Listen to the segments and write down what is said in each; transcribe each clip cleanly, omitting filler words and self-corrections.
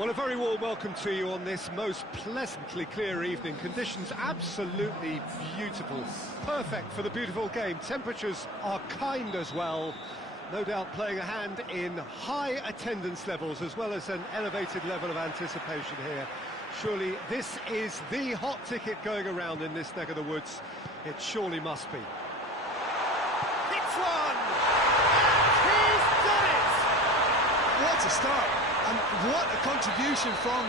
Well, a very warm welcome to you on this most pleasantly clear evening. Conditions absolutely beautiful. Perfect for the beautiful game. Temperatures are kind as well. No doubt playing a hand in high attendance levels as well as an elevated level of anticipation here. Surely this is the hot ticket going around in this neck of the woods. It surely must be. It's one! He's done it! What a start! And what a contribution from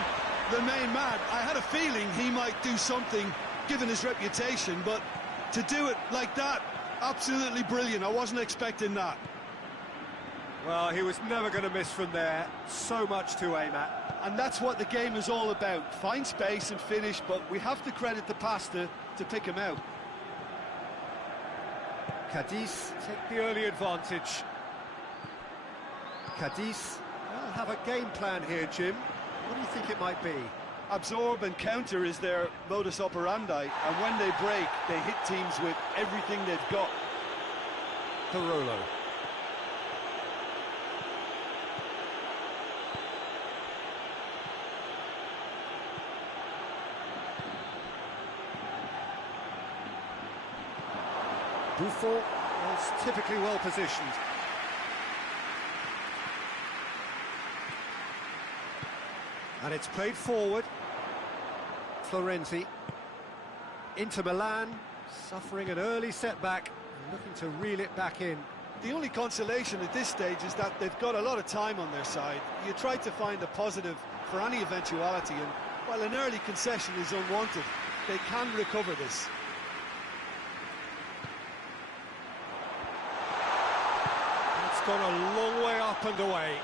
the main man. I had a feeling he might do something, given his reputation, but to do it like that, absolutely brilliant. I wasn't expecting that. Well, he was never going to miss from there. So much to aim at. And that's what the game is all about. Find space and finish, but we have to credit the passer to pick him out. Cadiz take the early advantage. Cadiz will have a game plan here, Jim. What do you think it might be? Absorb and counter is their modus operandi, and when they break, they hit teams with everything they've got. Carollo. Buffon was typically well positioned. And it's played forward. Florenzi. Inter Milan, suffering an early setback, and looking to reel it back in. The only consolation at this stage is that they've got a lot of time on their side. You try to find a positive for any eventuality, and while an early concession is unwanted, they can recover this. It's gone a long way up and away.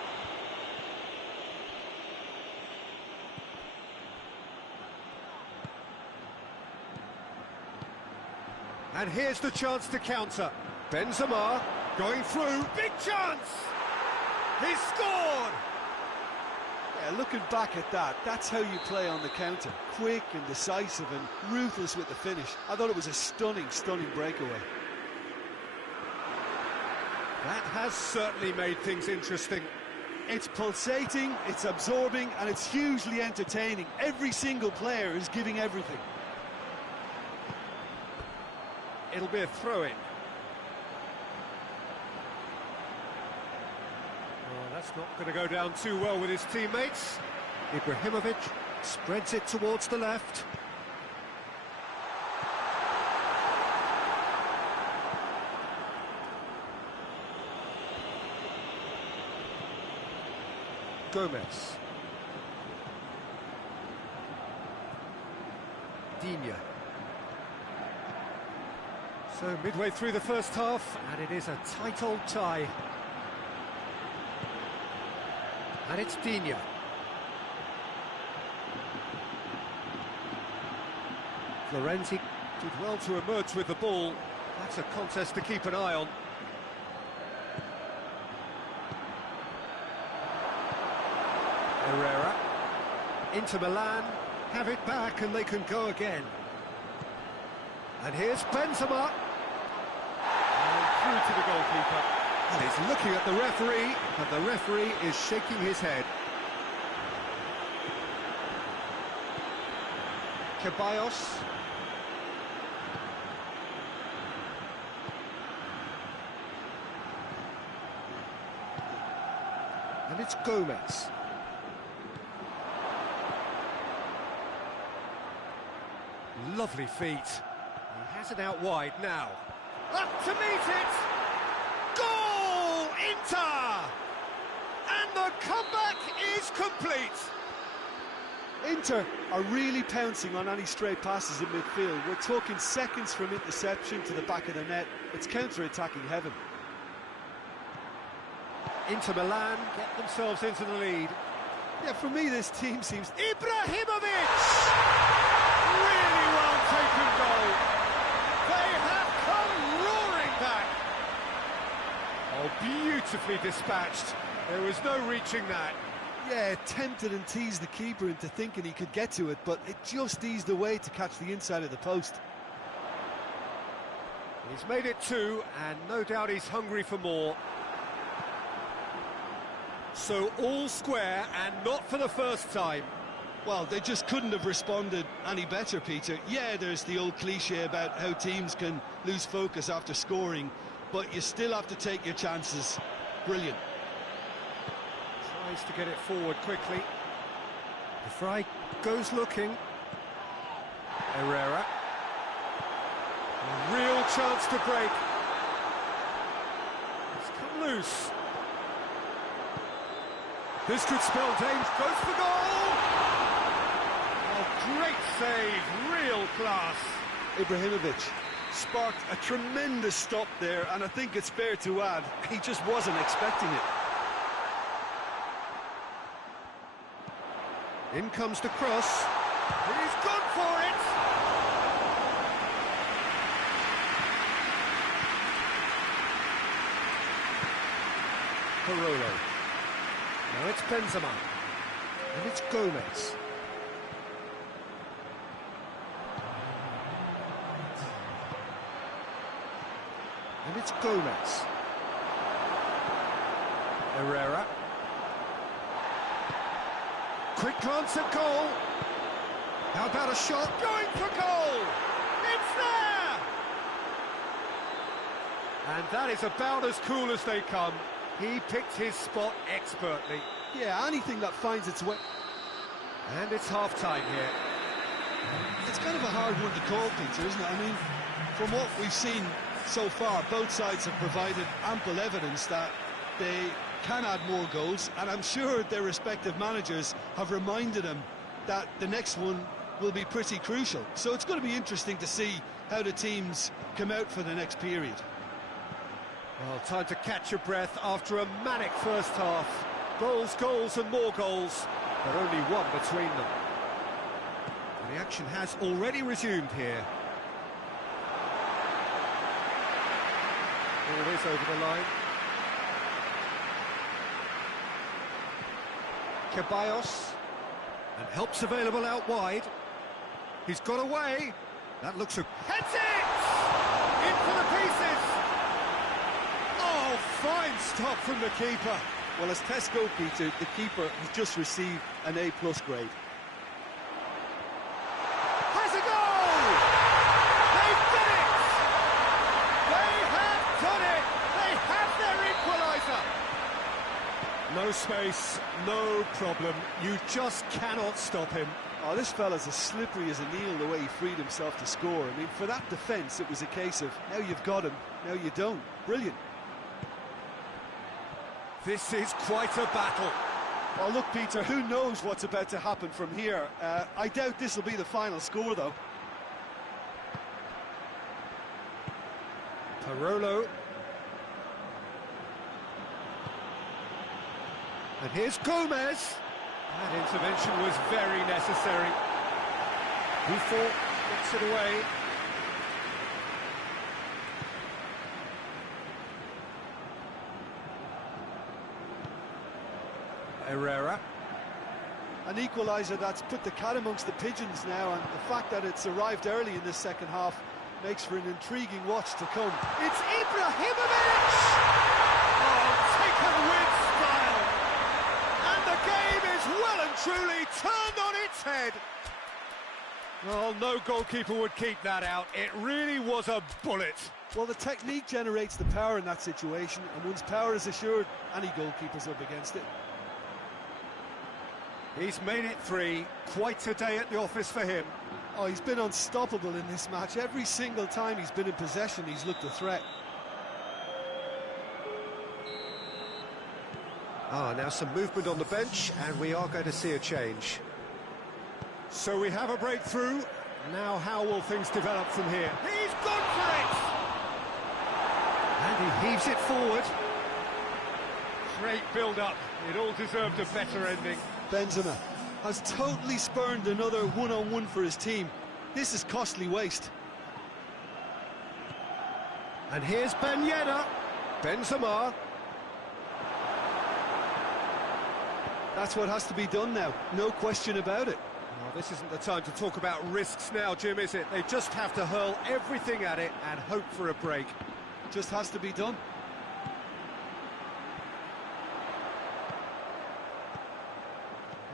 And here's the chance to counter. Benzema going through, big chance! He's scored! Yeah, looking back at that, that's how you play on the counter. Quick and decisive and ruthless with the finish. I thought it was a stunning, stunning breakaway. That has certainly made things interesting. It's pulsating, it's absorbing, and it's hugely entertaining. Every single player is giving everything. It'll be a throw-in. Well, that's not going to go down too well with his teammates. Ibrahimovic spreads it towards the left. Gomez. Digne. So midway through the first half, and it is a tight old tie. And it's Digne. Florenzi did well to emerge with the ball. That's a contest to keep an eye on. Herrera. Inter Milan have it back and they can go again. And here's Benzema. And through to the goalkeeper. And he's looking at the referee, and the referee is shaking his head. Ceballos. And it's Gomez. Lovely feet. He has it out wide now. Up to meet it! Goal! Inter! And the comeback is complete! Inter are really pouncing on any stray passes in midfield. We're talking seconds from interception to the back of the net. It's counter-attacking heaven. Inter Milan get themselves into the lead. Yeah, for me this team seems... Ibrahimovic! Really well taken goal. They have come roaring back. Oh, beautifully dispatched. There was no reaching that. Yeah, tempted and teased the keeper into thinking he could get to it, but it just eased away to catch the inside of the post. He's made it two, and no doubt he's hungry for more. So all square, and not for the first time. Well, they just couldn't have responded any better, Peter. Yeah, there's the old cliche about how teams can lose focus after scoring, but you still have to take your chances. Brilliant. Tries to get it forward quickly. De Vrij goes looking. Herrera. A real chance to break. It's come loose. This could spell danger. Goes for goal! Oh, great save, real class. Ibrahimovic sparked a tremendous stop there, and I think it's fair to add, he just wasn't expecting it. In comes the cross. He's gone for it! Parolo. Now it's Benzema. And it's Gomez. And it's Gomez. Herrera. Quick glance at goal. How about a shot? Going for goal! It's there! that is about as cool as they come. He picked his spot expertly. Yeah, anything that finds its way. And it's half-time here. It's kind of a hard one to call, Peter, isn't it? I mean, from what we've seen so far, both sides have provided ample evidence that they can add more goals, and I'm sure their respective managers have reminded them that the next one will be pretty crucial. So it's going to be interesting to see how the teams come out for the next period. Well, time to catch your breath after a manic first half. Goals, goals and more goals, but only one between them. And the action has already resumed here. Ball is over the line. Ceballos, and help's available out wide. He's got away. That looks a... Heads it! Into the pieces! Oh, fine stop from the keeper. Well, as Tesco, Peter, the keeper has just received an A+ grade. Has a goal! They've done it! They have done it! They have their equaliser! No space, no problem. You just cannot stop him. Oh, this fella's as slippery as a needle the way he freed himself to score. I mean, for that defence, it was a case of, now you've got him, now you don't. Brilliant. This is quite a battle. Oh, look, Peter, who knows what's about to happen from here? I doubt this will be the final score, though. Parolo. And here's Gomez. That intervention was very necessary. Buffon gets it away. Herrera. An equaliser that's put the cat amongst the pigeons now, and the fact that it's arrived early in this second half makes for an intriguing watch to come. It's Ibrahimovic! Oh, taken with style! And the game is well and truly turned on its head. Well, no goalkeeper would keep that out. It really was a bullet. Well, the technique generates the power in that situation, and once power is assured, any goalkeeper's up against it. He's made it 3. Quite a day at the office for him. Oh, he's been unstoppable in this match. Every single time he's been in possession, he's looked a threat. Now some movement on the bench, and we are going to see a change. So we have a breakthrough. Now how will things develop from here? He's gone for it! And he heaves it forward. Great build-up. It all deserved a better ending. Benzema has totally spurned another one-on-one for his team. This is costly waste. And here's Ben Yedder. Benzema. That's what has to be done now, no question about it. Well, this isn't the time to talk about risks now, Jim, is it? They just have to hurl everything at it and hope for a break. Just has to be done.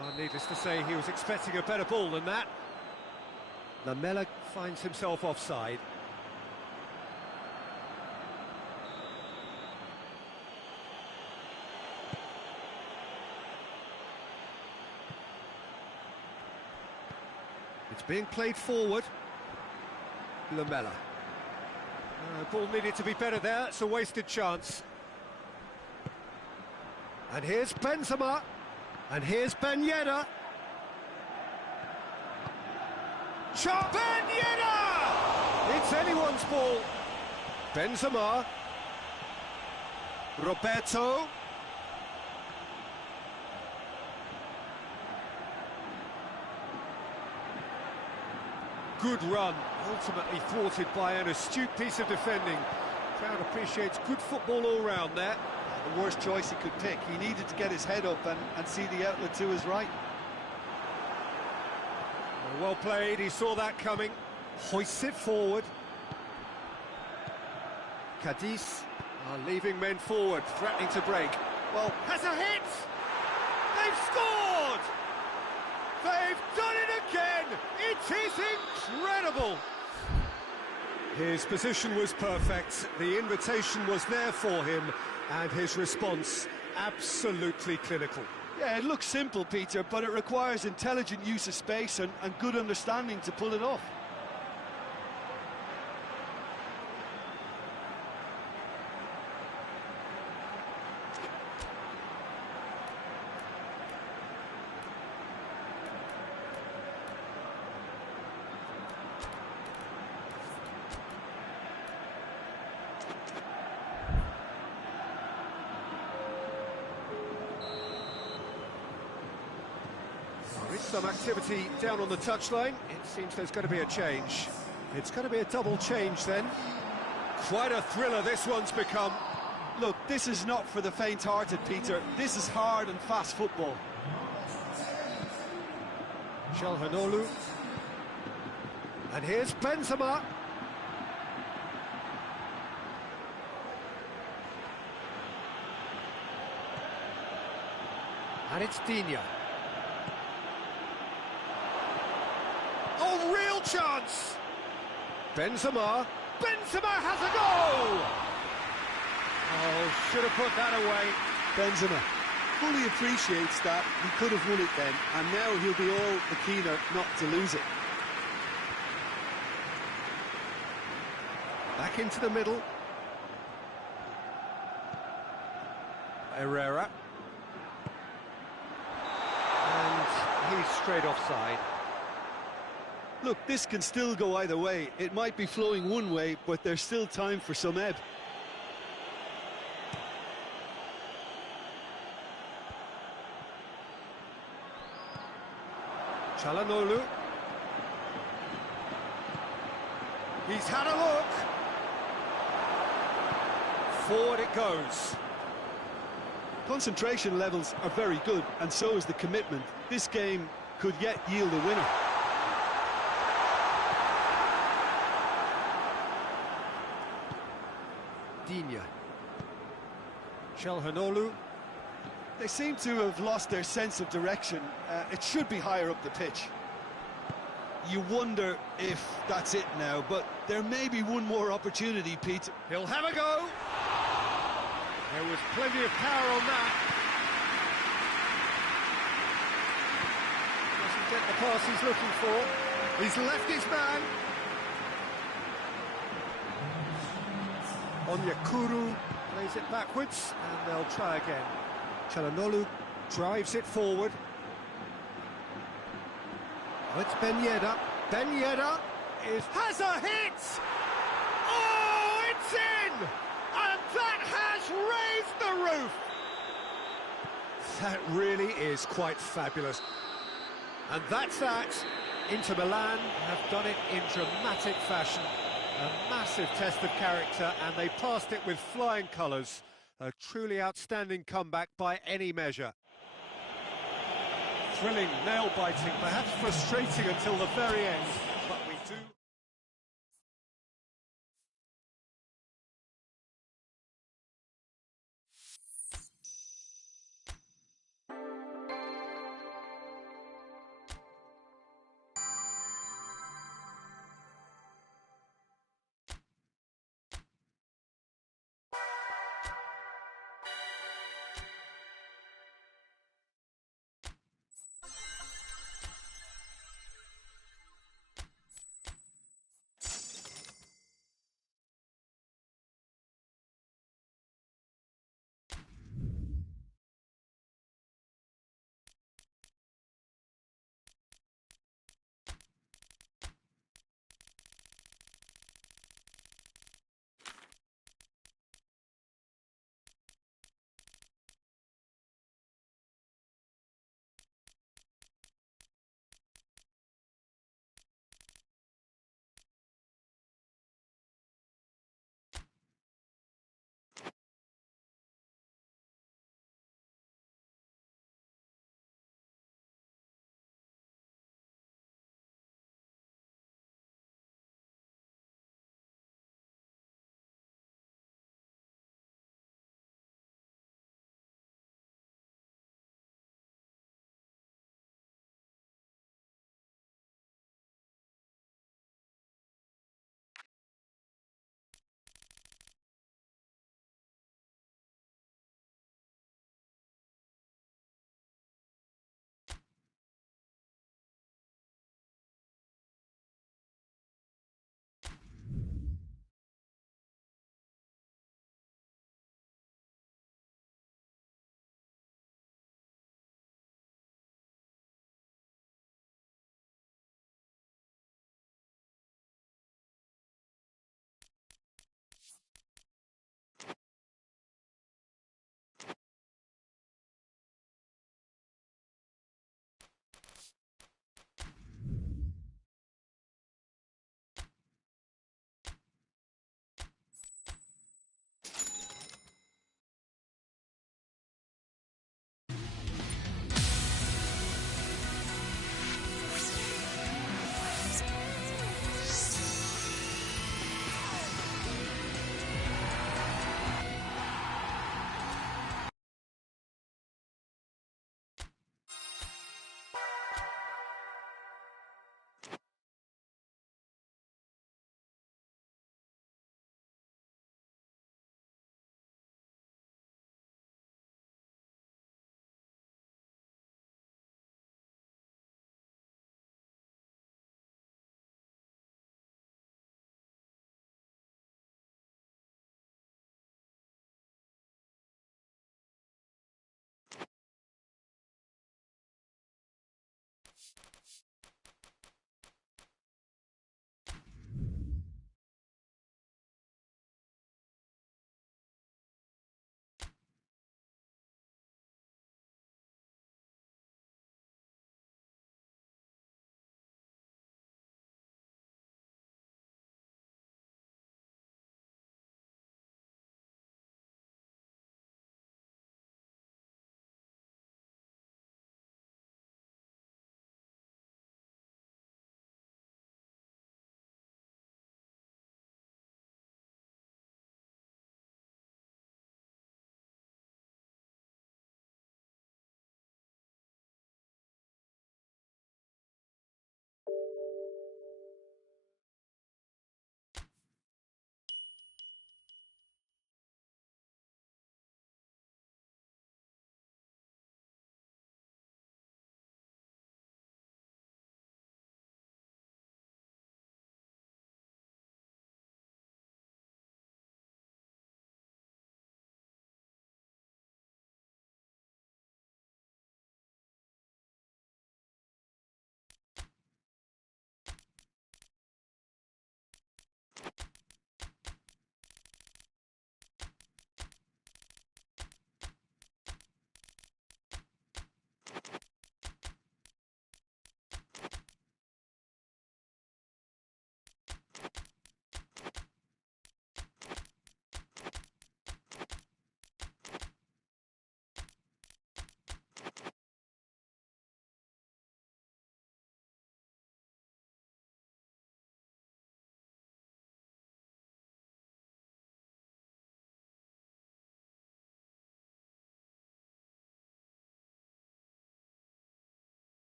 Well, needless to say, he was expecting a better ball than that. Lamela finds himself offside. It's being played forward. Lamela. Ball needed to be better there. It's a wasted chance. And here's Benzema. And here's Ben Yedder. Ben Yedder! It's anyone's ball. Benzema. Roberto. Good run, ultimately thwarted by an astute piece of defending. Crowd appreciates good football all round there. The worst choice he could pick. He needed to get his head up and see the outlet to his right. Well played, he saw that coming. Hoists it forward. Cadiz are leaving men forward, threatening to break. Well, has a hit! They've scored! They've done it again! It is incredible! His position was perfect, the invitation was there for him, and his response absolutely clinical. Yeah, it looks simple, Peter, but it requires intelligent use of space and good understanding to pull it off. Some activity down on the touchline. It seems there's going to be a change. It's going to be a double change then. Quite a thriller this one's become. Look, this is not for the faint-hearted, Peter. This is hard and fast football. Calhanoglu. And here's Benzema. And it's Digne. Oh, real chance! Benzema has a goal! Oh, should have put that away. Benzema fully appreciates that he could have won it then, and now he'll be all the keener not to lose it. Back into the middle. Herrera. And he's straight offside. Look, this can still go either way. It might be flowing one way, but there's still time for some ebb. Calhanoglu. He's had a look. Forward it goes. Concentration levels are very good, and so is the commitment. This game could yet yield a winner. Digne. Calhanoglu. They seem to have lost their sense of direction. It should be higher up the pitch. You wonder if that's it now, but there may be one more opportunity, Pete. He'll have a go. There was plenty of power on that. Doesn't get the pass he's looking for. He's left his man. Onyekuru plays it backwards, and they'll try again. Calhanoglu drives it forward. Oh, it's Ben Yedder. Ben Yedder has a hit! Oh, it's in! And that has raised the roof! That really is quite fabulous. And that's that. Inter Milan have done it in dramatic fashion. A massive test of character, and they passed it with flying colours. A truly outstanding comeback by any measure. Thrilling, nail-biting, perhaps frustrating until the very end, but we do...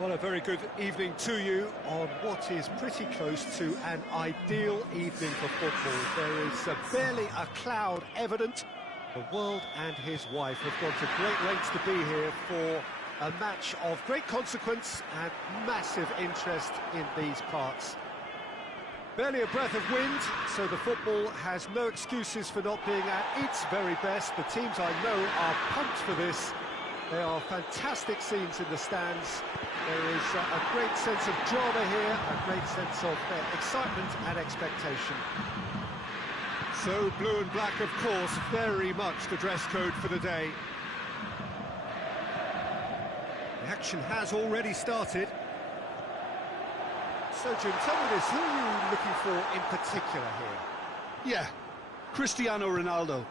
Well, a very good evening to you on what is pretty close to an ideal evening for football. There is barely a cloud evident. The world and his wife have gone to great lengths to be here for a match of great consequence and massive interest in these parts. Barely a breath of wind, so the football has no excuses for not being at its very best. The teams I know are pumped for this. There are fantastic scenes in the stands. There is a great sense of drama here, a great sense of excitement and expectation. So blue and black, of course, very much the dress code for the day. The action has already started. So, Jim, tell me this, who are you looking for in particular here? Yeah, Cristiano Ronaldo.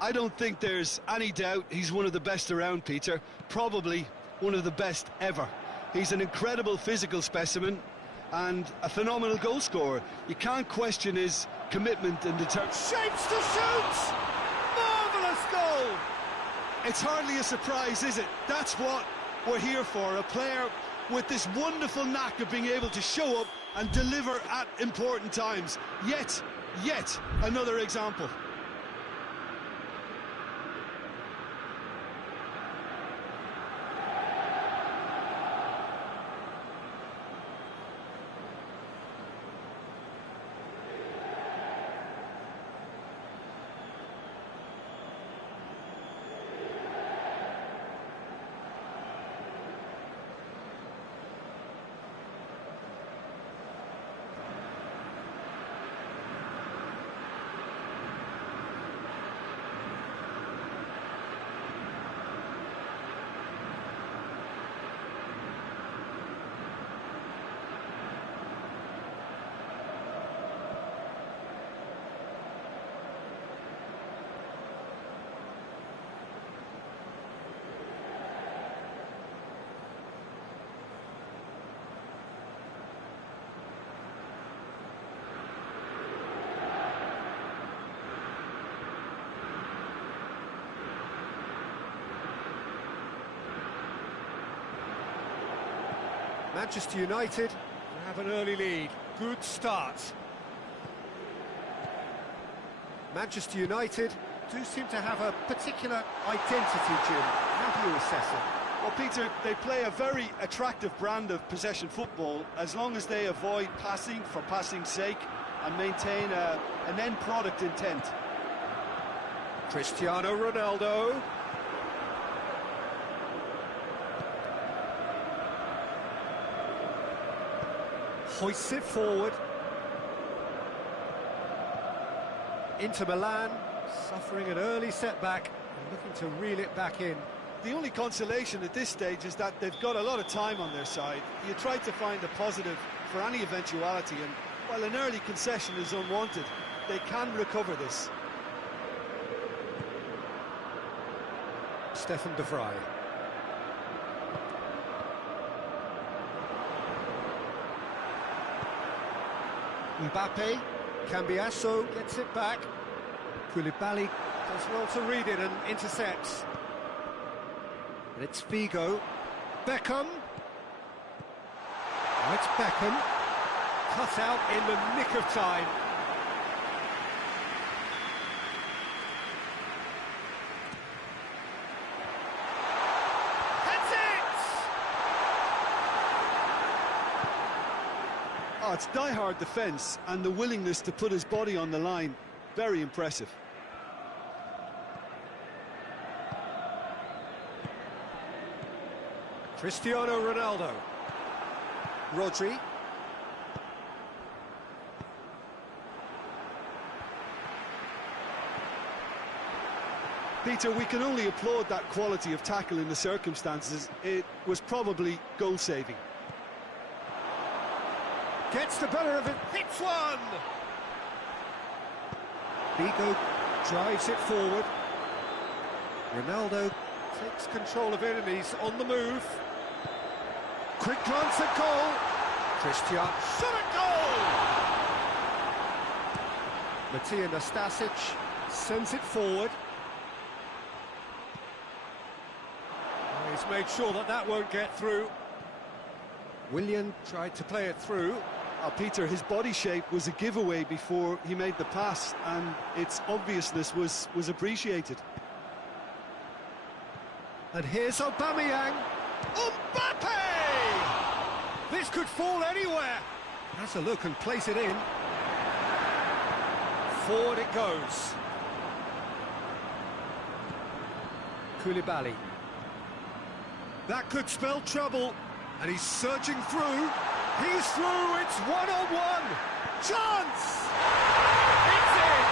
I don't think there's any doubt he's one of the best around, Peter. Probably one of the best ever. He's an incredible physical specimen and a phenomenal goal scorer. You can't question his commitment and determination. Shapes to shoot! Marvellous goal! It's hardly a surprise, is it? That's what we're here for, a player with this wonderful knack of being able to show up and deliver at important times. Yet another example. Manchester United have an early lead. Good start. Manchester United do seem to have a particular identity, Jim. How do you assess it? Well, Peter, they play a very attractive brand of possession football as long as they avoid passing for passing's sake and maintain an end product intent. Cristiano Ronaldo. Hoists it forward. Inter Milan suffering an early setback and looking to reel it back in. The only consolation at this stage is that they've got a lot of time on their side. You try to find a positive for any eventuality, and while an early concession is unwanted, they can recover this. Stefan de Vrij. Mbappe, Cambiasso gets it back. Koulibaly does well to read it and intercepts. And it's Figo. Beckham. Oh, it's Beckham. Cut out in the nick of time. Oh, it's die-hard defence and the willingness to put his body on the line. Very impressive. Cristiano Ronaldo. Rodri. Peter, we can only applaud that quality of tackle in the circumstances. It was probably goal-saving. Gets the better of it, hits one! Figo drives it forward. Ronaldo takes control of it and he's on the move. Quick glance at goal. Cristiano, shot at goal! Matija Nastasic sends it forward. Oh, he's made sure that that won't get through. Willian tried to play it through. Peter, his body shape was a giveaway before he made the pass, and its obviousness was appreciated. And here's Aubameyang. Mbappe! This could fall anywhere. Has a look and place it in. Forward it goes. Koulibaly. That could spell trouble. And he's surging through. He's through. It's one-on-one. Chance! It's in.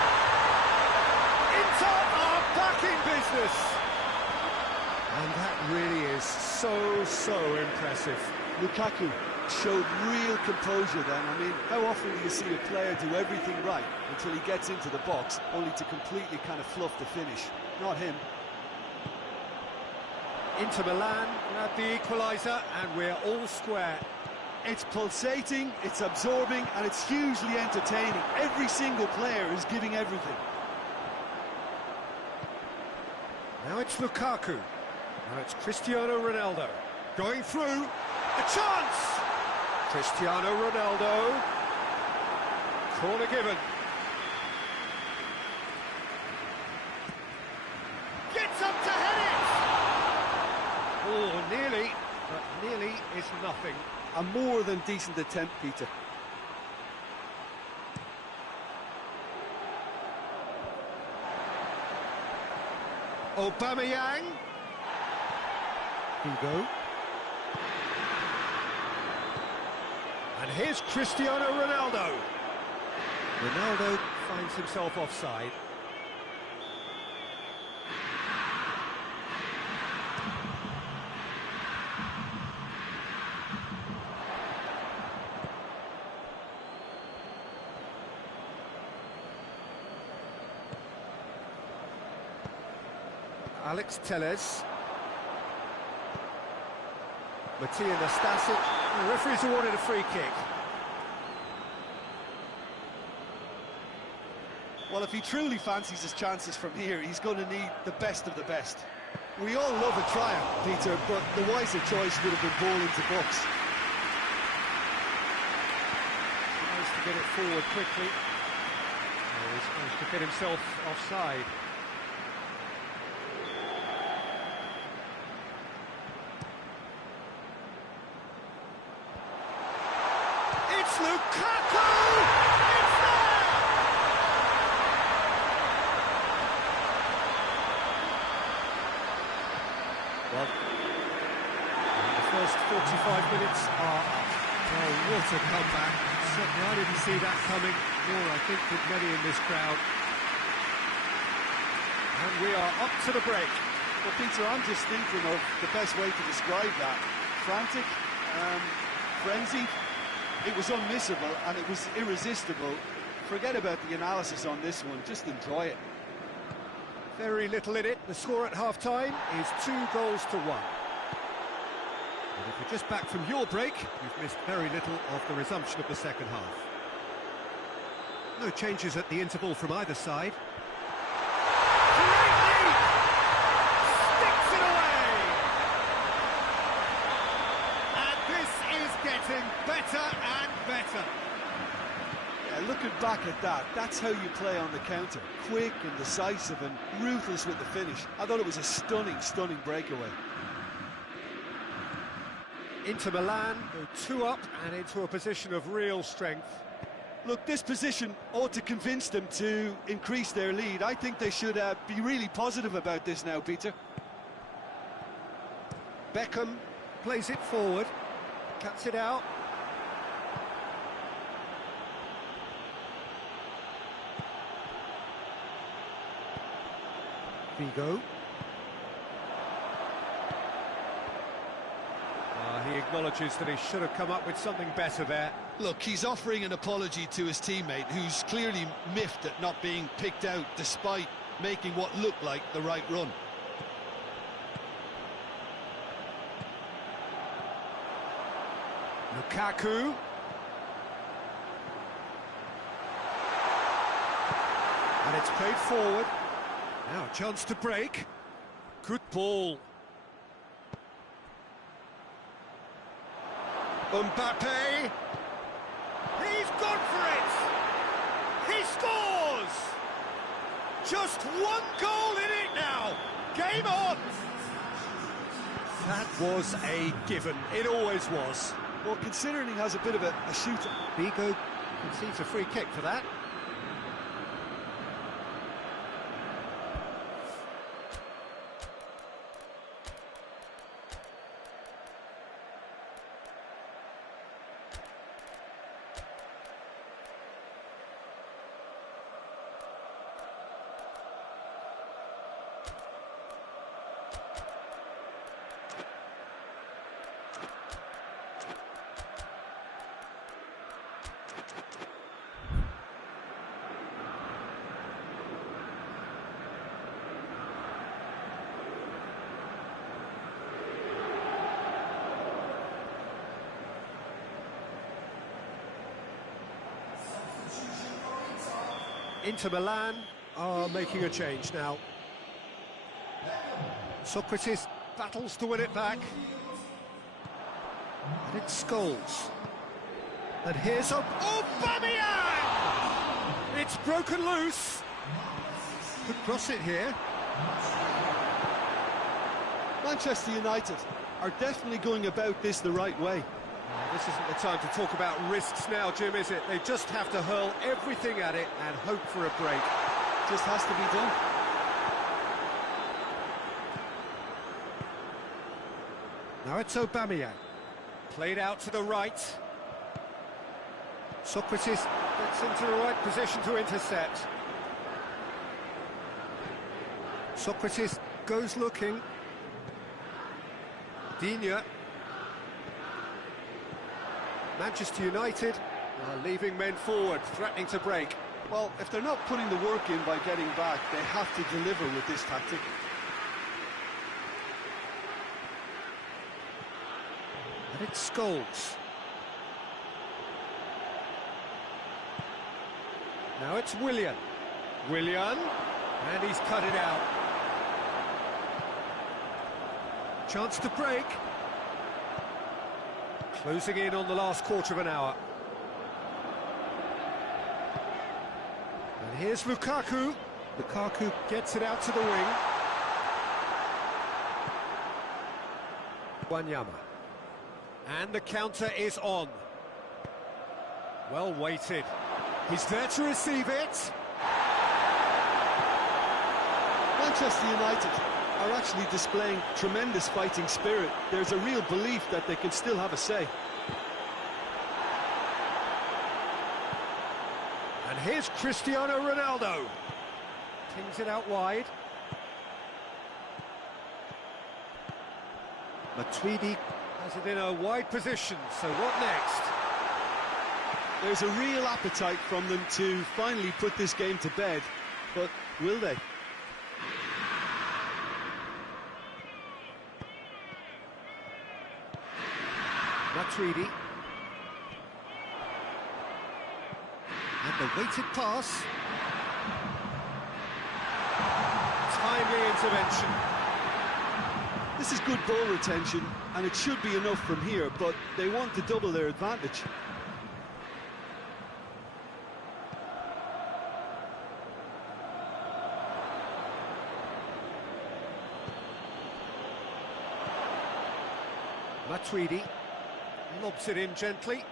Inter are back in business. And that really is so impressive. Lukaku showed real composure then. I mean, how often do you see a player do everything right until he gets into the box, only to completely kind of fluff the finish? Not him. Inter Milan grab the equaliser and we're all square. It's pulsating, it's absorbing, and it's hugely entertaining. Every single player is giving everything. Now it's Lukaku. Now it's Cristiano Ronaldo. Going through. A chance! Cristiano Ronaldo. Corner given. Gets up to head it! Oh, nearly, but nearly is nothing. A more than decent attempt, Peter. Aubameyang. Figo. And here's Cristiano Ronaldo. Ronaldo finds himself offside. Alex Telles. Matija Nastasic. The referee's awarded a free kick. Well, if he truly fancies his chances from here, he's going to need the best of the best. We all love a triumph, Peter, but the wiser choice would have been ball into box. get it forward quickly. Oh, he's managed to get himself offside. It's Lukaku! It's there! Well, the first 45 minutes are up. Oh, what a comeback. Certainly I didn't see that coming, nor I think did many in this crowd. And we are up to the break. Well, Peter, I'm just thinking of the best way to describe that. Frantic, frenzied. It was unmissable and it was irresistible. Forget about the analysis on this one, just enjoy it. Very little in it. The score at half-time is 2-1. And if you're just back from your break, you've missed very little of the resumption of the second half. No changes at the interval from either side. Great leap! Sticks it away! And this is getting better and better. Yeah, looking back at that, that's how you play on the counter. Quick and decisive and ruthless with the finish. I thought it was a stunning, stunning breakaway. Inter Milan go 2 up and into a position of real strength. Look, this position ought to convince them to increase their lead. I think they should be really positive about this now, Peter. Beckham plays it forward, cuts it out. Figo. He acknowledges that he should have come up with something better there. Look, he's offering an apology to his teammate, who's clearly miffed at not being picked out despite making what looked like the right run. Lukaku. And it's played forward. Now a chance to break. Good ball. Mbappe. He's gone for it. He scores. Just one goal in it now. Game on. That was a given. It always was. Well, considering he has a bit of a shooter. Figo concedes a free kick for that. Inter Milan are making a change now. Socrates battles to win it back. And it's Scholes. And here's Aubameyang! It's broken loose. Could cross it here. Manchester United are definitely going about this the right way. This isn't the time to talk about risks now, Jim, is it? They just have to hurl everything at it and hope for a break. Just has to be done. Now it's Aubameyang. Played out to the right. Socrates gets into the right position to intercept. Socrates goes looking. Digne. Manchester United are leaving men forward, threatening to break. Well, if they're not putting the work in by getting back, they have to deliver with this tactic. And it's Scholes. Now it's Willian. Willian, and he's cut it out. Chance to break. Closing in on the last quarter of an hour. Here's Lukaku. Lukaku gets it out to the wing. Wanyama. And the counter is on. Well weighted. He's there to receive it. Manchester United are actually displaying tremendous fighting spirit. There's a real belief that they can still have a say. And here's Cristiano Ronaldo. Pings it out wide. Matuidi has it in a wide position, so what next? There's a real appetite from them to finally put this game to bed, but will they? Matuidi. And the weighted pass. Timely intervention. This is good ball retention, and it should be enough from here, but they want to double their advantage. Matuidi lobs it in gently,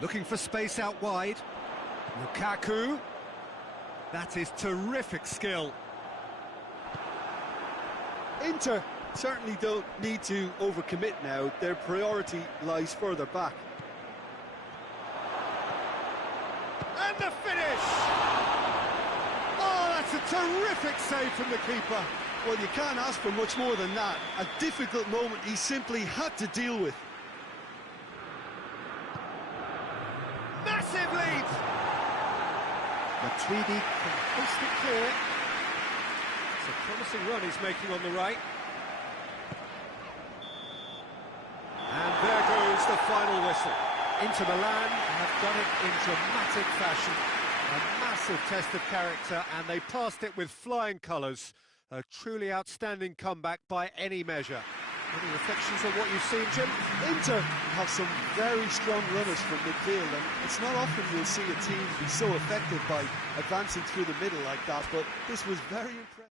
looking for space out wide. Lukaku. That is terrific skill. Inter certainly don't need to overcommit now. Their priority lies further back. And the finish! Oh, that's a terrific save from the keeper. Well, you can't ask for much more than that. A difficult moment he simply had to deal with. Massive lead! Matuidi can hoist it clear. It's a promising run he's making on the right. And there goes the final whistle. Inter Milan have done it in dramatic fashion. A massive test of character, and they passed it with flying colours. A truly outstanding comeback by any measure. Any reflections on what you've seen, Jim? Inter have some very strong runners from midfield, and it's not often you'll see a team be so effective by advancing through the middle like that, but this was very impressive.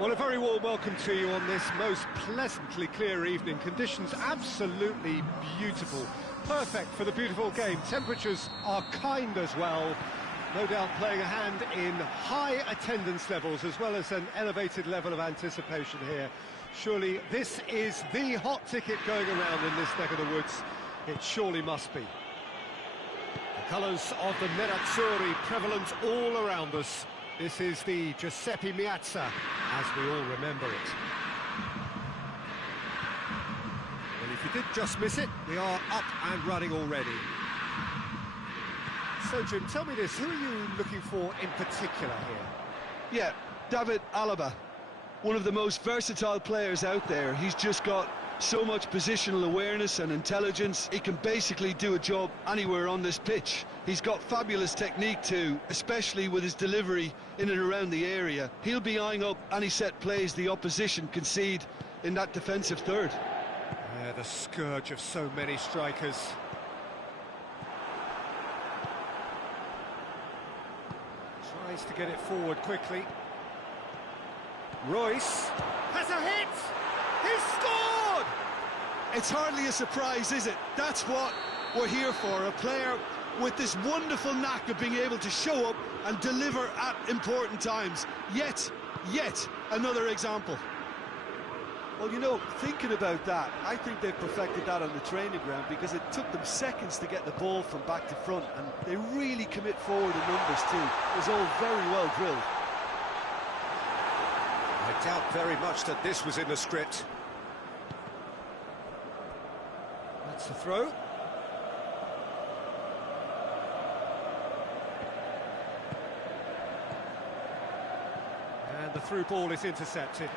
Well, a very warm welcome to you on this most pleasantly clear evening. Conditions absolutely beautiful. Perfect for the beautiful game. Temperatures are kind as well. No doubt playing a hand in high attendance levels as well as an elevated level of anticipation here. Surely this is the hot ticket going around in this neck of the woods. It surely must be. The colours of the Nerazzurri prevalent all around us. This is the Giuseppe Meazza, as we all remember it. Well, if you did just miss it, we are up and running already. So, Jim, tell me this, who are you looking for in particular here? Yeah, David Alaba, one of the most versatile players out there. He's just got so much positional awareness and intelligence. He can basically do a job anywhere on this pitch. He's got fabulous technique too, especially with his delivery in and around the area. He'll be eyeing up any set plays the opposition concede in that defensive third. Yeah, the scourge of so many strikers. Tries to get it forward quickly. Royce has a hit! He's scored! It's hardly a surprise, is it? That's what we're here for, a player with this wonderful knack of being able to show up and deliver at important times. Yet another example. Well, you know, thinking about that, I think they've perfected that on the training ground because it took them seconds to get the ball from back to front, and they really commit forward in numbers too. It was all very well drilled. I doubt very much that this was in the script. That's the throw. And the through ball is intercepted.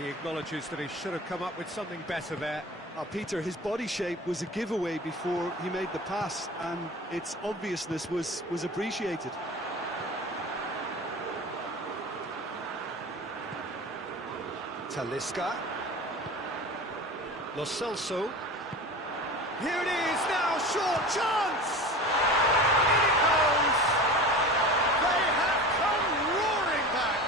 He acknowledges that he should have come up with something better there. Peter, his body shape was a giveaway before he made the pass, and its obviousness was appreciated. Talisca. Lo Celso. Here it is now, short chance! In it goes! They have come roaring back!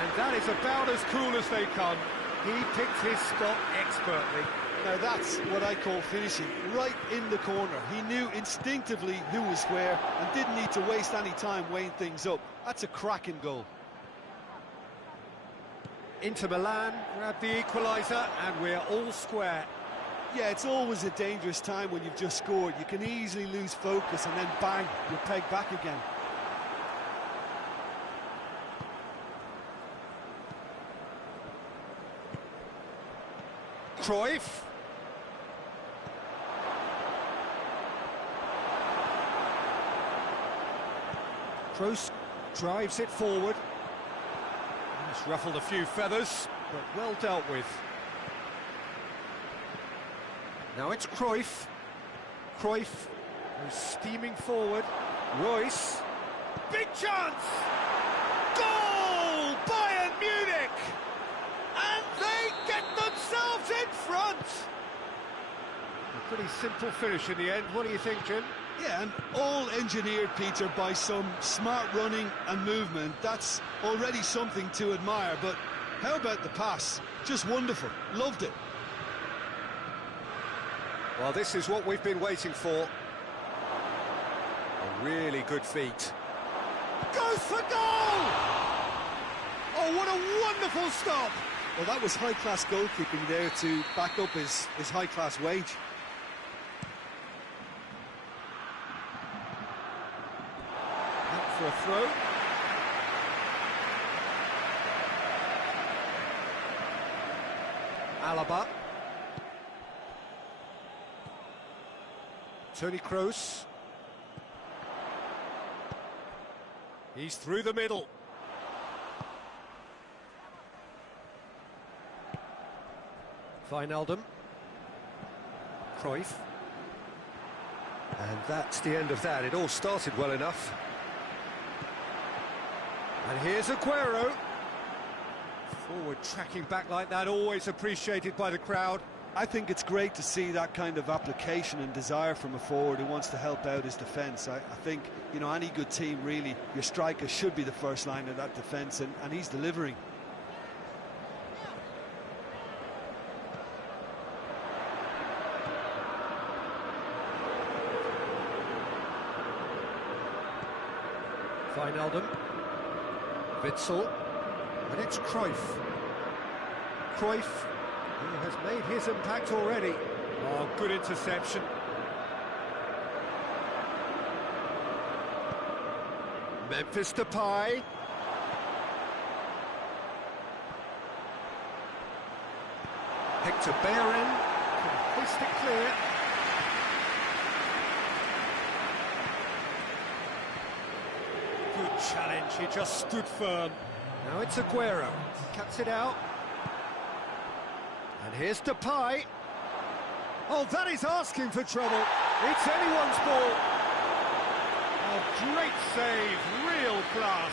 And that is about as cool as they come. He picked his spot expertly. Now that's what I call finishing, right in the corner. He knew instinctively who was where and didn't need to waste any time weighing things up. That's a cracking goal. Inter Milan grab the equaliser and we're all square. Yeah, it's always a dangerous time when you've just scored. You can easily lose focus and then bang, you're pegged back again. Cruyff. Kroos drives it forward. It's ruffled a few feathers, but well dealt with. Now it's Cruyff. Cruyff goes steaming forward. Royce. Big chance! Goal! Bayern Munich! And they get themselves in front! A pretty simple finish in the end. What do you think, Jim? Yeah, and all engineered, Peter, by some smart running and movement. That's already something to admire, but how about the pass? Just wonderful. Loved it. Well, this is what we've been waiting for. A really good feat. Goes for goal! Oh, what a wonderful stop! Well, that was high-class goalkeeping there to back up his high-class wage. For a throw. Alaba. Toni Kroos. He's through the middle. Wijnaldum. Cruyff. And that's the end of that. It all started well enough. And here's Aguero. Forward tracking back like that, always appreciated by the crowd. I think it's great to see that kind of application and desire from a forward who wants to help out his defence. I think, you know, any good team, really, your striker should be the first line of that defence, and he's delivering. Wijnaldum. Witsel. And it's Cruyff. Cruyff, who has made his impact already. Oh, good interception. Memphis Depay. Hector Bellerin can hoist it clear. Good challenge, he just stood firm. Now it's Aguero, cuts it out. And here's Depay. Oh, that is asking for trouble. It's anyone's ball. Oh, great save, real class.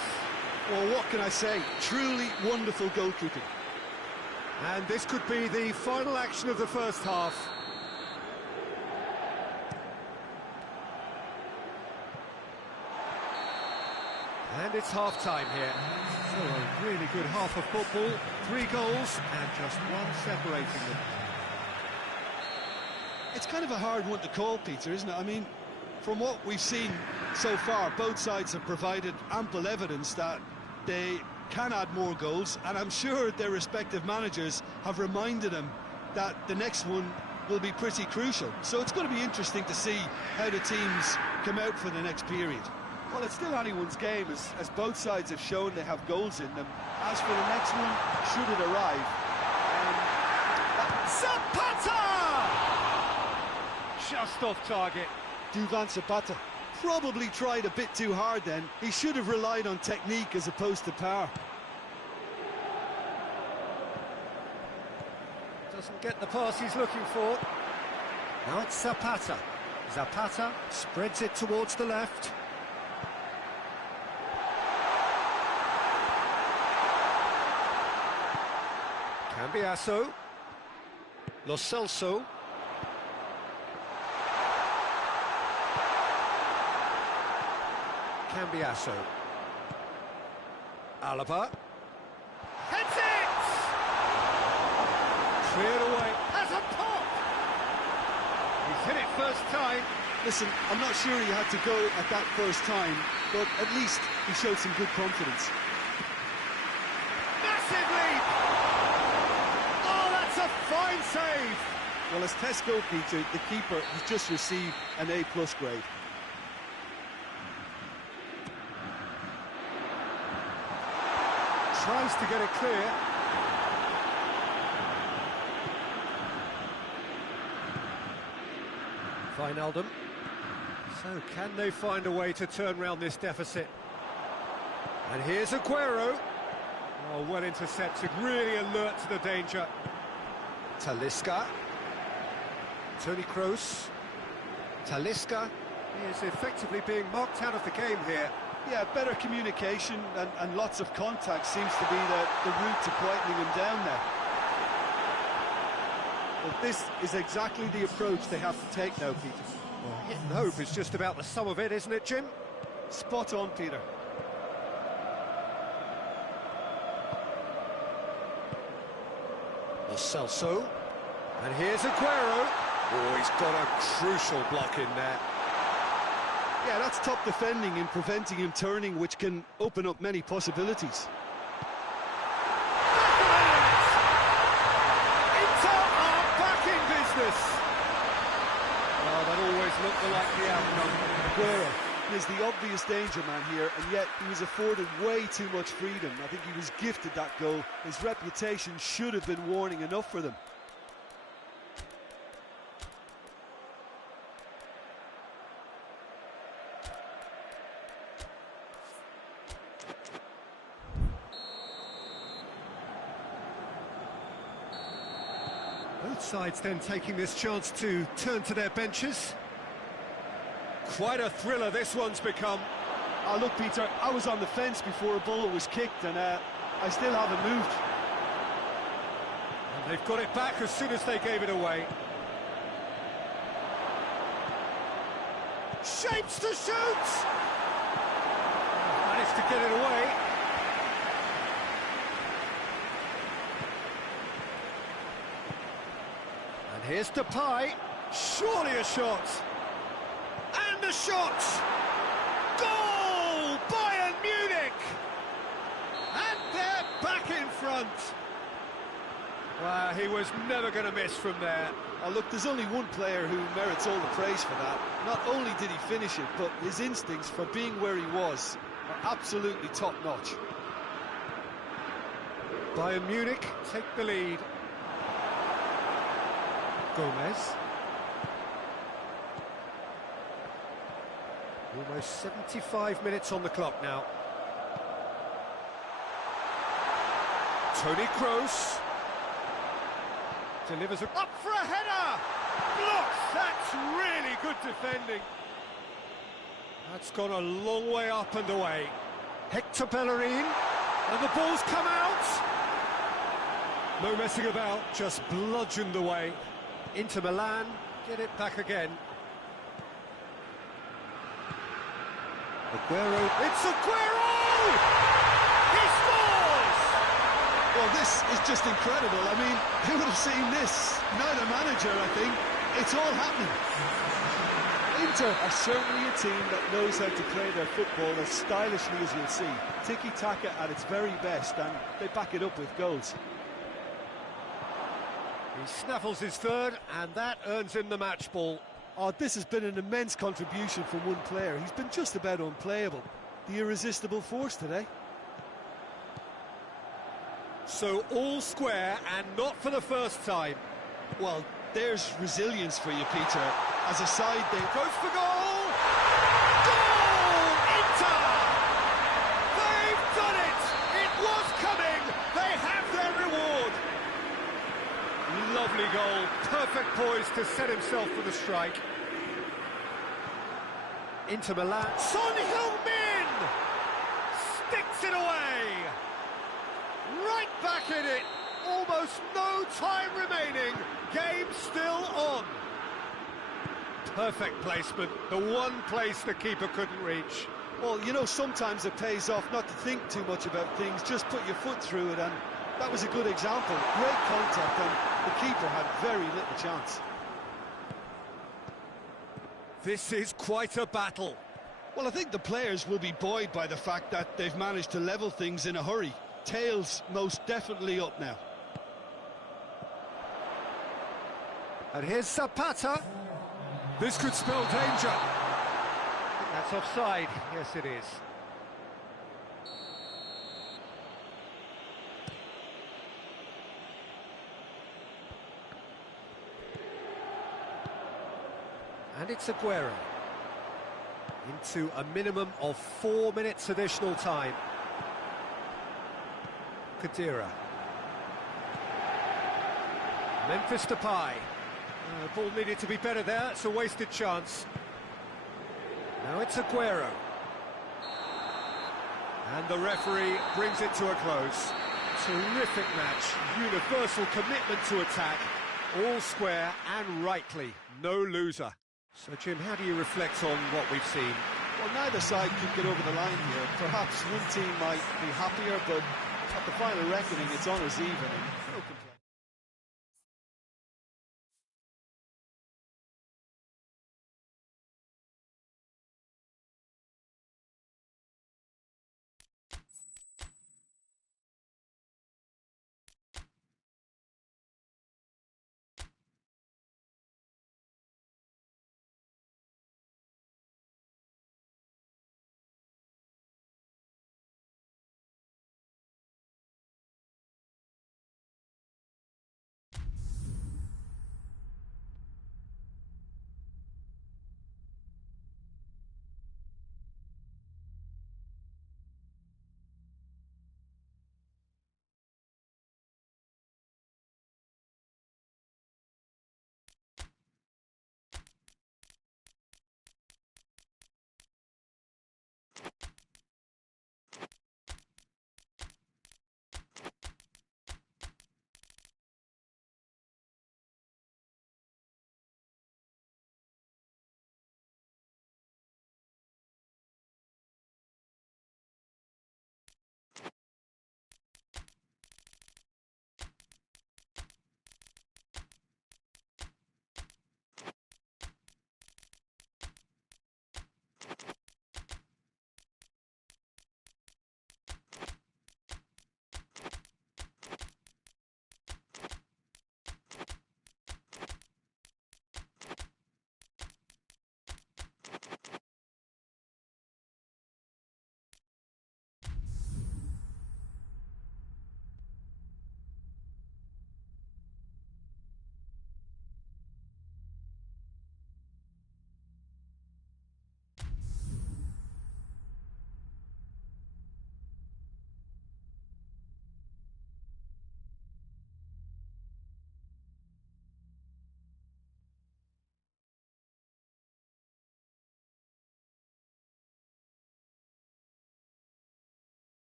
Well, what can I say? Truly wonderful goalkeeping. And this could be the final action of the first half. And it's half-time here. So a really good half of football. 3 goals and just one separating them. It's kind of a hard one to call, Peter, isn't it? I mean, from what we've seen so far, both sides have provided ample evidence that they can add more goals, and I'm sure their respective managers have reminded them that the next one will be pretty crucial. So it's going to be interesting to see how the teams come out for the next period. Well, it's still anyone's game, as both sides have shown they have goals in them. As for the next one, should it arrive? Zapata! Just off target. Duvan Zapata probably tried a bit too hard then. He should have relied on technique as opposed to power. Doesn't get the pass he's looking for. Now it's Zapata. Zapata spreads it towards the left. Cambiasso. Lo Celso. Cambiasso. Alaba. Heads it! Cleared away. Has a pop! He's hit it first time. Listen, I'm not sure he had to go at that first time, but at least he showed some good confidence. Massive leap! Oh, that's a fine save! Well, as test goalkeeper, the keeper has just received an A+ grade. Tries to get it clear. Wijnaldum. So can they find a way to turn round this deficit? And here's Aguero. Oh, well intercepted, really alert to the danger. Talisca. Toni Kroos. Talisca is effectively being marked out of the game here. Yeah, better communication and lots of contact seems to be the route to quietening him down there. Well, this is exactly the approach they have to take now, Peter. Well, hit and hope is just about the sum of it, isn't it, Jim? Spot on, Peter. Lo Celso. And here's Aguero. Oh, he's got a crucial block in there. Yeah, that's top defending and preventing him turning, which can open up many possibilities. Inter are back in business. Oh, that always looked the likely outcome. Aguero is the obvious danger man here, and yet he was afforded way too much freedom. I think he was gifted that goal. His reputation should have been warning enough for them. Both sides then taking this chance to turn to their benches. Quite a thriller this one's become. Oh, look, Peter, I was on the fence before a ball was kicked, and I still haven't moved. And they've got it back as soon as they gave it away. Shapes to shoot! Managed to get it away. And here's Depay. Surely a shot. And a shot! Goal! Bayern Munich! And they're back in front. Well, he was never going to miss from there. Oh, look, there's only one player who merits all the praise for that. Not only did he finish it, but his instincts for being where he was are absolutely top-notch. Bayern Munich take the lead. Gomez. Almost 75 minutes on the clock now. Toni Kroos. Delivers it up for a header! Blocks! That's really good defending. That's gone a long way up and away. Hector Bellerin, and the ball's come out! No messing about, just bludgeoned away. Inter Milan, get it back again. Aguero, it's Aguero! He scores! Well, this is just incredible. I mean, who would have seen this? Neither manager, I think. It's all happening. Inter are certainly a team that knows how to play their football as stylishly as you'll see. Tiki-taka at its very best, and they back it up with goals. He snaffles his third, and that earns him the match ball. Oh, this has been an immense contribution from one player. He's been just about unplayable. The irresistible force today. So all square, and not for the first time. Well, there's resilience for you, Peter. As a side, they Goes for goal! Goal! Inter! They've done it! It was coming! They have their reward! Lovely goal. Perfect poise to set himself for the strike. Inter Milan. Son Heung-min! Sticks it away! Right back in it! Almost no time remaining. Game still on. Perfect placement. The one place the keeper couldn't reach. Well, you know, sometimes it pays off not to think too much about things, just put your foot through it, and that was a good example. Great contact, and the keeper had very little chance. This is quite a battle. Well, I think the players will be buoyed by the fact that they've managed to level things in a hurry. Tails most definitely up now. And here's Zapata. This could spell danger. I think that's offside. Yes, it is. And it's Aguero. Into a minimum of 4 minutes additional time. Khedira. Memphis Depay. The ball needed to be better there, it's a wasted chance. Now it's Aguero. And the referee brings it to a close. Terrific match, universal commitment to attack, all square and rightly, no loser. So Jim, how do you reflect on what we've seen? Well, neither side could get over the line here. Perhaps one team might be happier, but at the final reckoning, it's honours even.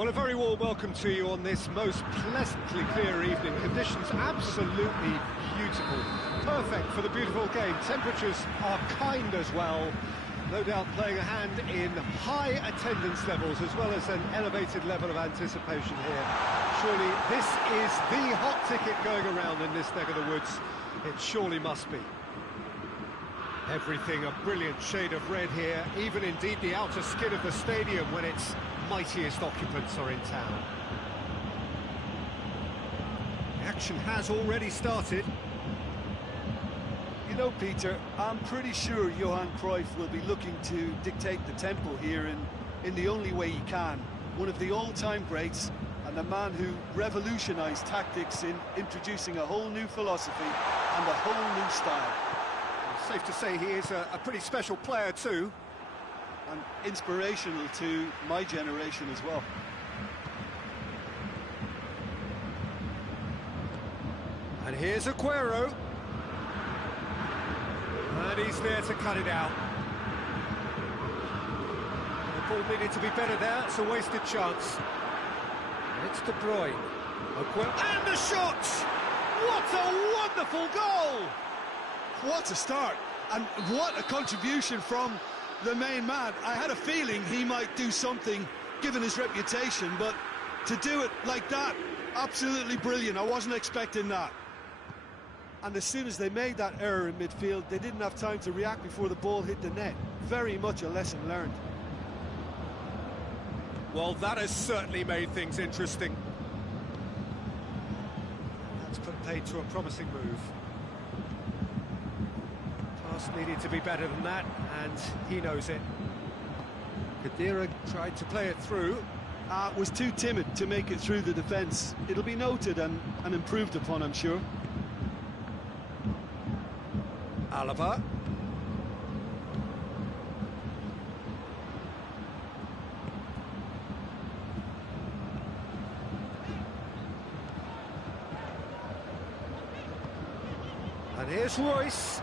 Well, a very warm welcome to you on this most pleasantly clear evening. Conditions absolutely beautiful. Perfect for the beautiful game. Temperatures are kind as well. No doubt playing a hand in high attendance levels as well as an elevated level of anticipation here. Surely this is the hot ticket going around in this neck of the woods. It surely must be. Everything a brilliant shade of red here, even indeed the outer skin of the stadium when its mightiest occupants are in town. The action has already started. You know, Peter, I'm pretty sure Johan Cruyff will be looking to dictate the tempo here in the only way he can. One of the all-time greats and a man who revolutionised tactics in introducing a whole new philosophy and a whole new style. Safe to say he is a pretty special player too. And inspirational to my generation as well. And here's Aguero. And he's there to cut it out. The ball needed to be better there, it's a wasted chance. And it's De Bruyne. Aguero. And the shot! What a wonderful goal! What a start, and what a contribution from the main man. I had a feeling he might do something, given his reputation, but to do it like that, absolutely brilliant. I wasn't expecting that. And as soon as they made that error in midfield, they didn't have time to react before the ball hit the net. Very much a lesson learned. Well, that has certainly made things interesting. That's put paid to a promising move. Needed to be better than that, and he knows it. Khedira tried to play it through. Was too timid to make it through the defence. It'll be noted and improved upon, I'm sure. Alaba. And here's Royce.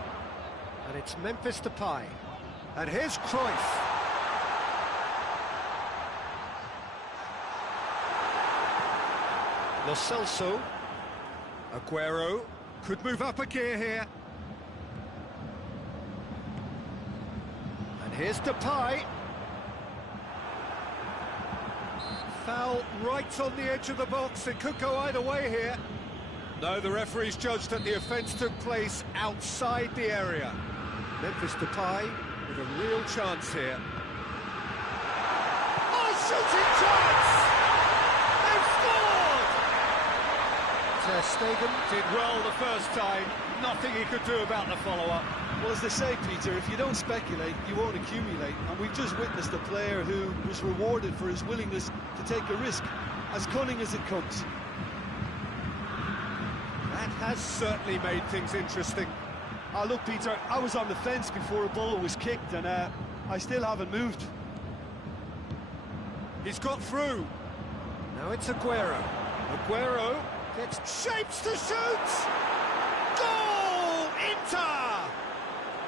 And it's Memphis Depay. And here's Cruyff. Lo Celso. Aguero could move up a gear here. And here's Depay. Foul right on the edge of the box. It could go either way here. No, the referee's judged that the offence took place outside the area. Memphis Depay with a real chance here. Oh, shooting chance! They've scored! Ter Stegen did well the first time. Nothing he could do about the follow-up. Well, as they say, Peter, if you don't speculate, you won't accumulate. And we've just witnessed a player who was rewarded for his willingness to take a risk, as cunning as it comes. That has certainly made things interesting. Look, Peter, I was on the fence before a ball was kicked, and I still haven't moved. He's got through. Now it's Aguero. Aguero gets shapes to shoot! Goal! Inter!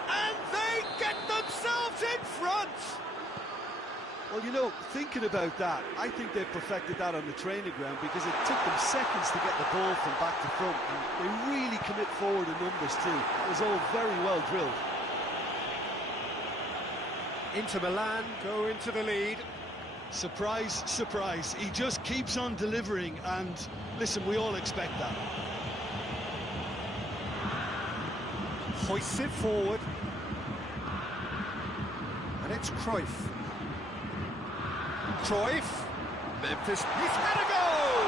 And they get themselves in front! Well, you know, thinking about that, I think they've perfected that on the training ground because it took them seconds to get the ball from back to front, and they really commit forward in numbers too. It was all very well drilled. Inter Milan go into the lead. Surprise, surprise. He just keeps on delivering, and listen, we all expect that. Hoists it forward. And it's Cruyff. Cruyff, Memphis, he's had a goal!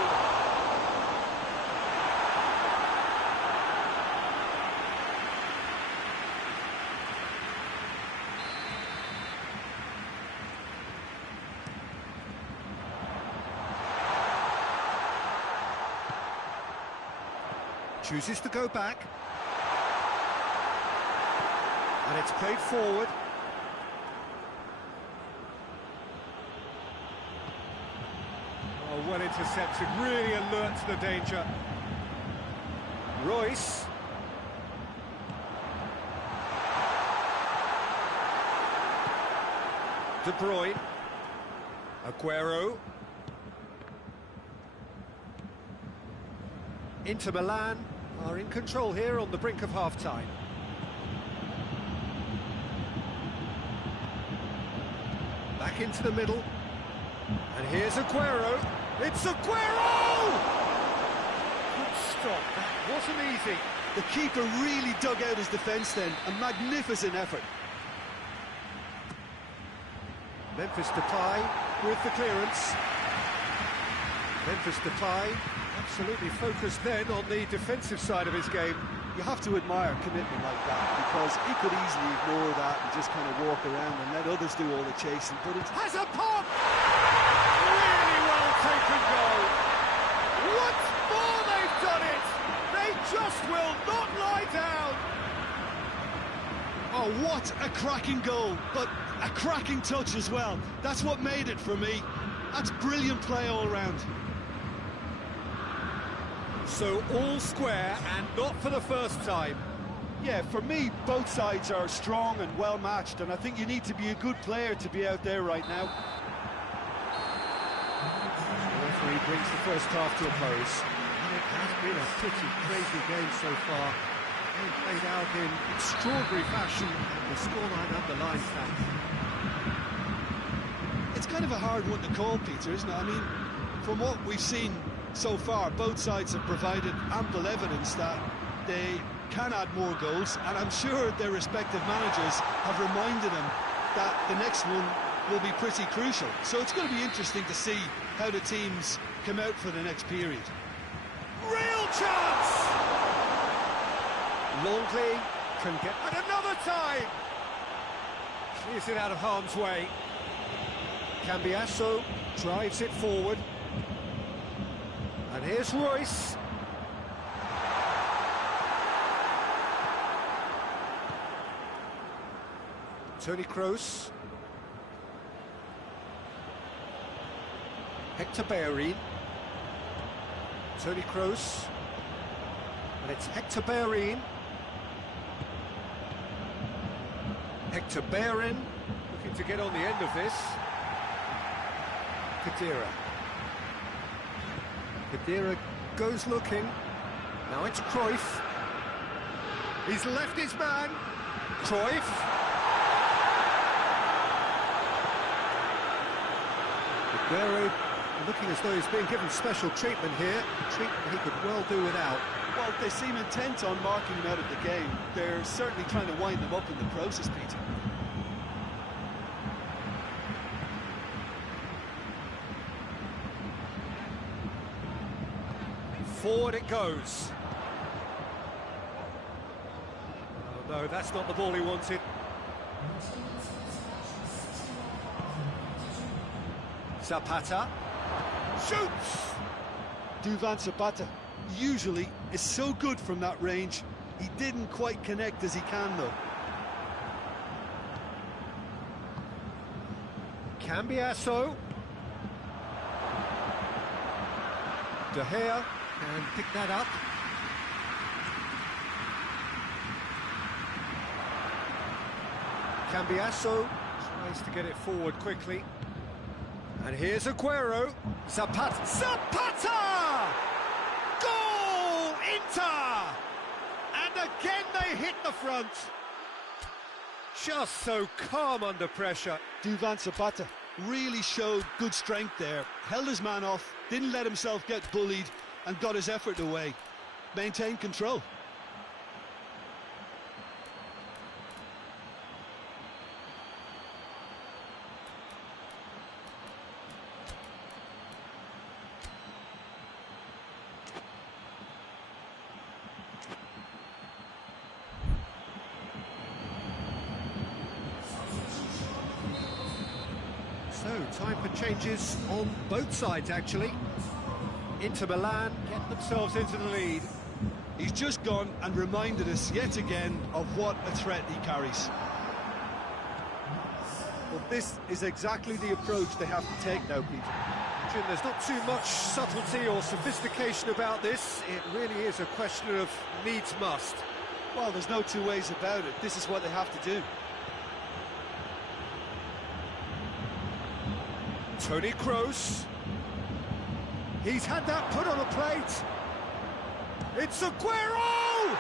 Chooses to go back. And it's played forward. Oh, well intercepted, really alert to the danger. Royce. De Bruyne. Aguero. Inter Milan are in control here on the brink of half-time. Back into the middle. And here's Aguero. It's Aguero! Good stop. That wasn't easy. The keeper really dug out his defence then. A magnificent effort. Memphis Depay with the clearance. Memphis Depay absolutely focused then on the defensive side of his game. You have to admire commitment like that, because he could easily ignore that and just kind of walk around and let others do all the chasing, but it Has a pop! Really well taken goal. Once more they've done it! They just will not lie down! Oh, what a cracking goal, but a cracking touch as well. That's what made it for me. That's brilliant play all round. So all square, and not for the first time. Yeah, for me, both sides are strong and well matched, and I think you need to be a good player to be out there right now. The referee brings the first half to a close. And it has been a pretty crazy game so far. Game played out in extraordinary fashion, and the scoreline underlines that. It's kind of a hard one to call, Peter, isn't it? I mean, from what we've seen so far, both sides have provided ample evidence that they can add more goals, and I'm sure their respective managers have reminded them that the next one will be pretty crucial. So it's going to be interesting to see how the teams come out for the next period. Real chance! Longley can get... And another time! Clears it out of harm's way. Cambiasso drives it forward. And here's Royce. Toni Kroos. Hector Bellerin. Toni Kroos. And it's Hector Bellerin. Hector Bellerin looking to get on the end of this. Khedira. Khedira goes looking. Now it's Cruyff. He's left his man. Cruyff. Aguero looking as though he's being given special treatment here. Treatment he could well do without. Well, they seem intent on marking him out of the game. They're certainly trying to wind him up in the process, Peter. Forward it goes. Oh no, that's not the ball he wanted. Zapata shoots! Duvan Zapata usually is so good from that range. He didn't quite connect as he can, though. Cambiasso. De Gea can pick that up. Cambiasso tries to get it forward quickly. And here's Aguero. Zapata! Zapata! Goal! Inter! And again they hit the front. Just so calm under pressure. Duvan Zapata really showed good strength there. Held his man off, didn't let himself get bullied, and got his effort away. Maintained control. So, time for changes on both sides, actually. Inter Milan get themselves into the lead. He's just gone and reminded us yet again of what a threat he carries. Well, this is exactly the approach they have to take now, Peter. Jim, there's not too much subtlety or sophistication about this. It really is a question of needs must. Well, there's no two ways about it. This is what they have to do. Toni Kroos. He's had that put on a plate. It's Aguero!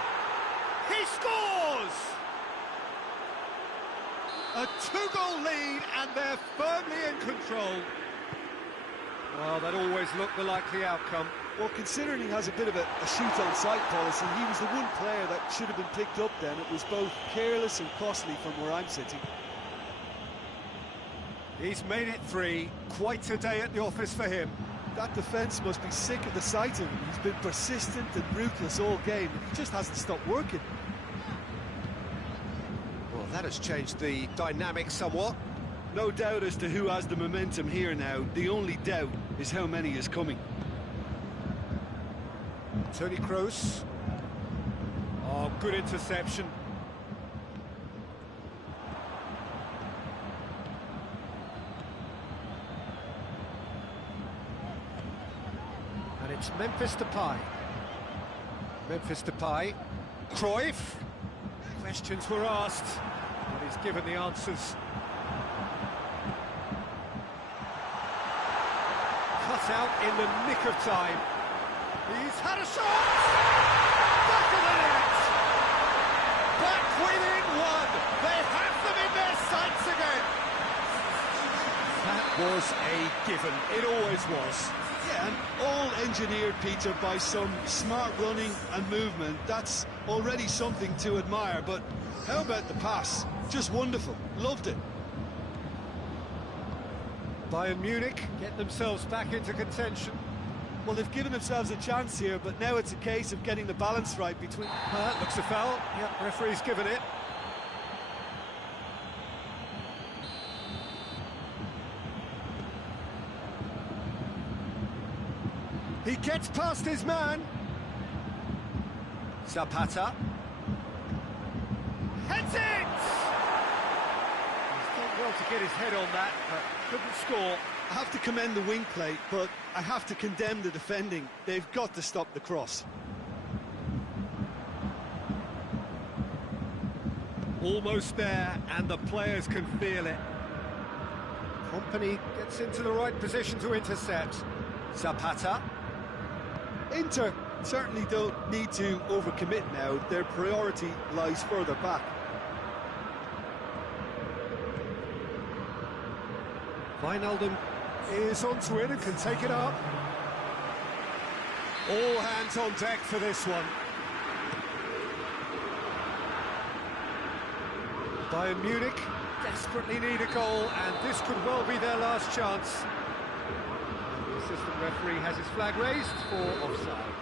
He scores! A two-goal lead, and they're firmly in control. Well, that always looked the likely outcome. Well, considering he has a bit of a shoot-on-sight policy, he was the one player that should have been picked up then. It was both careless and costly from where I'm sitting. He's made it 3. Quite a day at the office for him. That defence must be sick of the sight of him. He's been persistent and ruthless all game. He just hasn't stopped working. Well, that has changed the dynamic somewhat. No doubt as to who has the momentum here now. The only doubt is how many is coming. Toni Kroos. Oh, good interception. And it's Memphis Depay. Memphis Depay. Cruyff. Questions were asked, but he's given the answers. Cut out in the nick of time. He's had a shot! Back of the net! Back within 1! They have them in their sights again! That was a given. It always was. Yeah, and all engineered, Peter, by some smart running and movement. That's already something to admire, but how about the pass? Just wonderful. Loved it. Bayern Munich get themselves back into contention. Well, they've given themselves a chance here, but now it's a case of getting the balance right between... Looks a foul. Yep, referee's given it. He gets past his man. Zapata. Heads it! He's done well to get his head on that, but couldn't score. I have to commend the wing play, but I have to condemn the defending. They've got to stop the cross. Almost there, and the players can feel it. Kompany gets into the right position to intercept. Zapata. Inter certainly don't need to overcommit now. Their priority lies further back. Wijnaldum is onto it and can take it up. All hands on deck for this one. Bayern Munich desperately need a goal, and this could well be their last chance. The assistant referee has his flag raised for offside.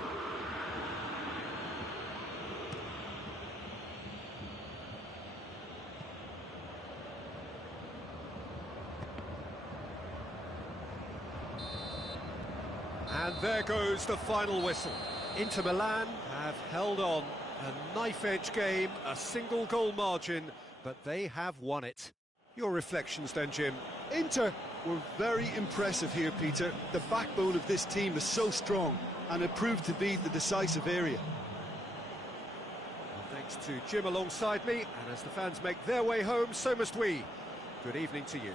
And there goes the final whistle. Inter Milan have held on. A knife-edge game, a single goal margin, but they have won it. Your reflections then, Jim? Inter were very impressive here, Peter. The backbone of this team is so strong, and it proved to be the decisive area. Well, thanks to Jim alongside me, and as the fans make their way home, so must we. Good evening to you.